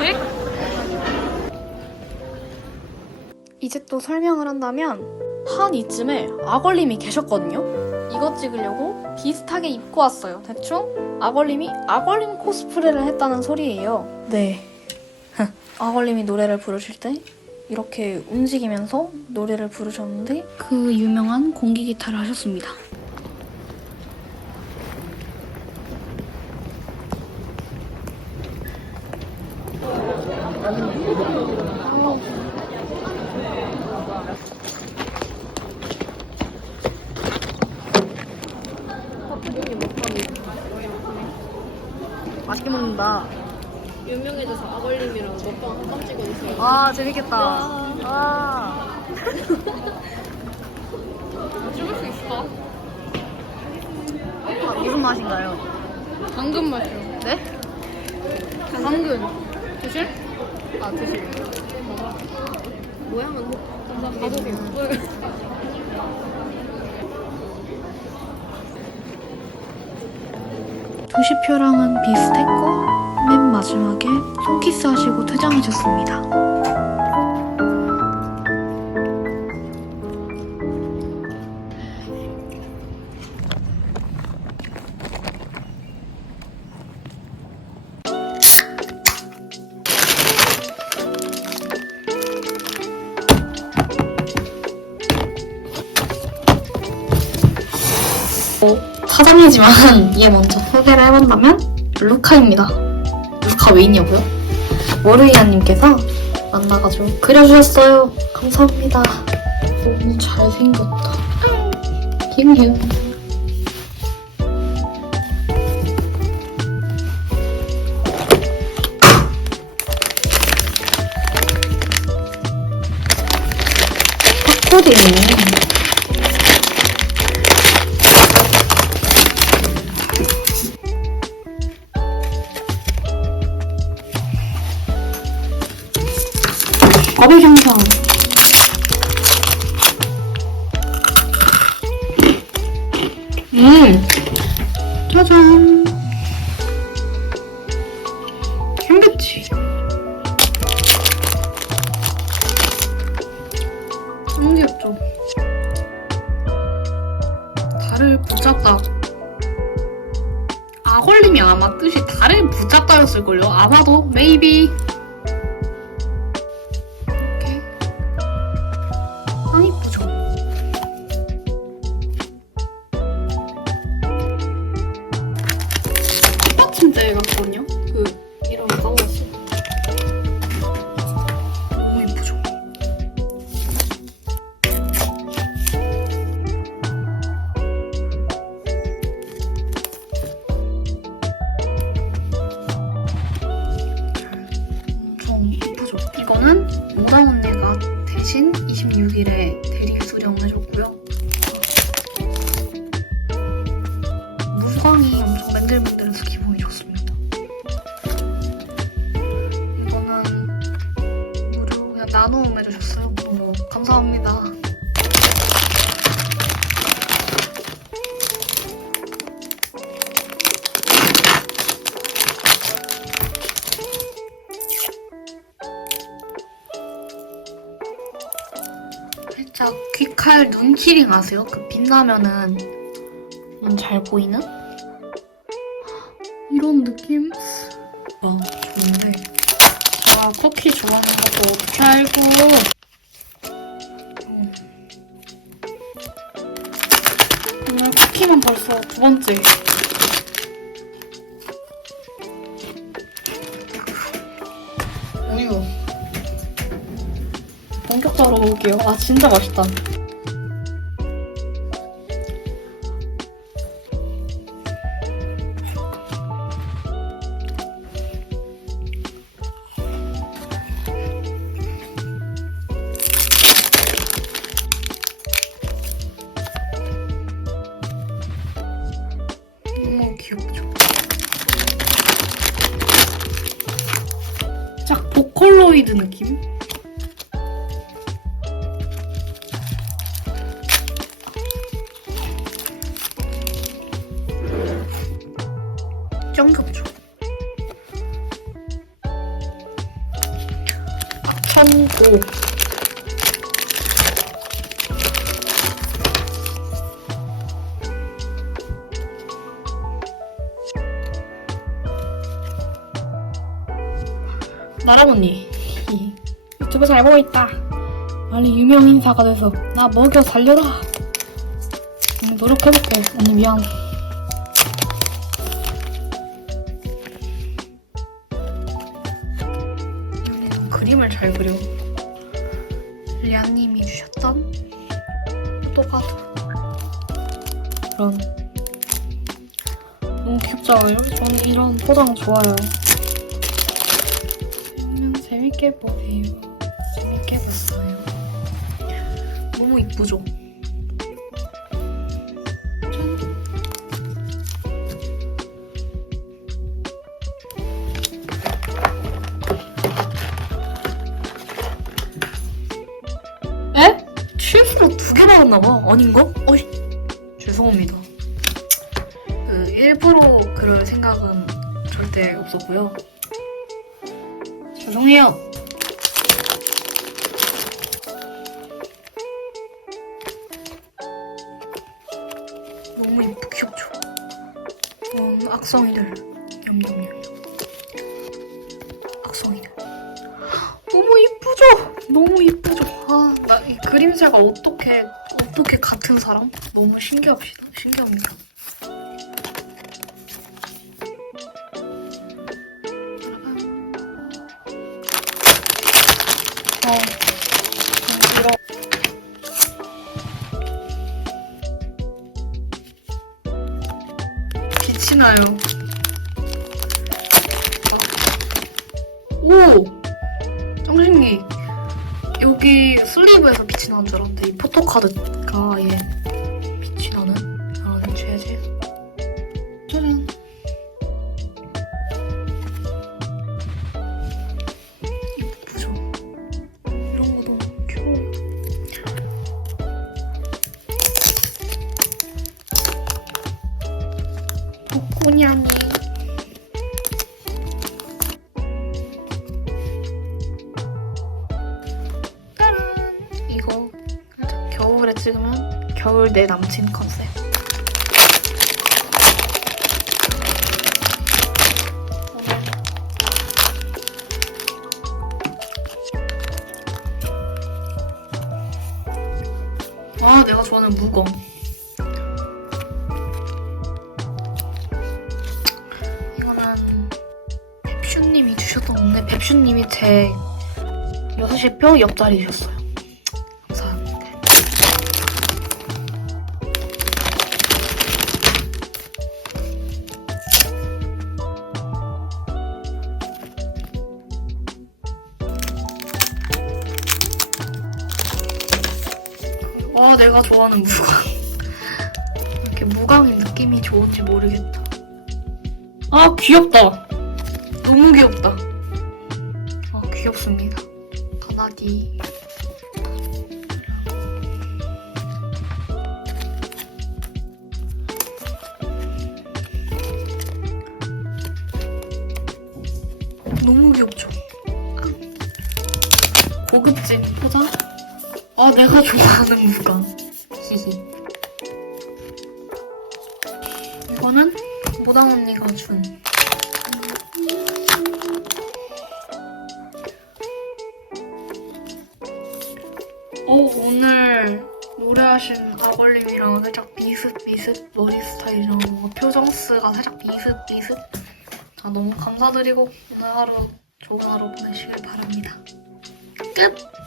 네? 이제 또 설명을 한다면 한 이쯤에 아걸님이 계셨거든요. 이것 찍으려고 비슷하게 입고 왔어요. 대충 아걸님이 아걸림 코스프레를 했다는 소리예요. 네. 아걸님이 노래를 부르실 때 이렇게 움직이면서 노래를 부르셨는데 그 유명한 공기 기타를 하셨습니다. 맛있게 먹는다. 유명해져서 아걸림이랑 먹방 한번 찍어주세요. 아 재밌겠다. 아. 찍을 수 있어? 아, 무슨 맛인가요? 당근 맛이요. 네? 당근. 드실? 아, 드실. 모양은 봐주세요. 도시표랑은 비슷했고 맨 마지막에 손키스 하시고 퇴장하셨습니다. 사장이지만 이에 먼저 소개를 해본다면 루카입니다. 루카 왜 있냐고요? 모르이아님께서 만나가지고 그려주셨어요. 감사합니다. 너무 잘생겼다. 김유. 팝콘이 있네. 밥의 경상. 음, 짜잔. 햄배치. 너무 귀엽죠? 달을 붙잡다. 아걸림이 아마 뜻이 달을 붙잡다였을걸요? 아마도, maybe. 언니가 대신 26일에 대리 수령을 해줬고요. 무광이 엄청 맨들맨들해서 기분이 좋습니다. 이거는 무료 그냥 나눔 해주셨어요. 살짝 귀칼 눈 키링 아세요? 그 빛나면은 눈 잘 보이는? 이런 느낌? 아, 좋은데. 제가 쿠키 좋아하는 것도 어떻게 알고. 음. 오늘 쿠키만 벌써 두 번째. 우유. 본격적으로 먹을게요. 아, 진짜 맛있다. 너무 귀엽죠? 짝 보컬로이드 느낌? 천구 나랑 언니. 유튜브 잘 보고 있다. 빨리 유명 인사가 돼서 나 먹여 살려라. 오늘 노력해볼게 언니 미안 그림을 잘 그려 리안님이 주셨던 포토카드 이런 너무 귀엽지 않아요? 저는 이런 포장 좋아요 그냥 재밌게 보세요. 재밌게 봤어요. 너무 이쁘죠? 두개 나왔나봐. 아닌가? 어이. 죄송합니다. 그, 일부러 그럴 생각은 절대 없었고요. 죄송해요. 너무 이쁘 귀엽죠? 음, 악성이들. 악성이들. 너무 이쁘죠? 너무 이쁘죠? 아, 나 이 그림새가 어떻게, 어떻게 같은 사람? 너무 신기합시다. 신기합니다. 어. 빛이 나요. 오! 정신기. 여기 슬리브에서 빛이 나는 줄 알았는데, 이 포토카드 가 아예 빛이 나는? 나는 죄지. 짜잔. 이쁘죠? 이런 거 너무 귀여워. 복고냥이. 겨울에 찍으면 겨울 내 남친 컨셉. 아, 내가 좋아하는 무검. 이거는 뱁슈님이 주셨던 건데 뱁슈님이 제 6시 뼈 옆자리 주셨어요. 내가 좋아하는 무광. 이렇게 무광의 느낌이 좋은지 모르겠다. 아, 귀엽다. 너무 귀엽다. 아, 귀엽습니다. 가나기. 너무 귀엽죠? 아. 고급진 내가 좋아하는. 히히. 이거는 모당 언니가 준 오, 어, 오늘 노래하신 아벌님이랑 살짝 비슷비슷 머리 스타일이랑 뭔가 표정스가 살짝 비슷비슷 자, 너무 감사드리고 오늘 하루 좋은 하루 보내시길 바랍니다. 끝!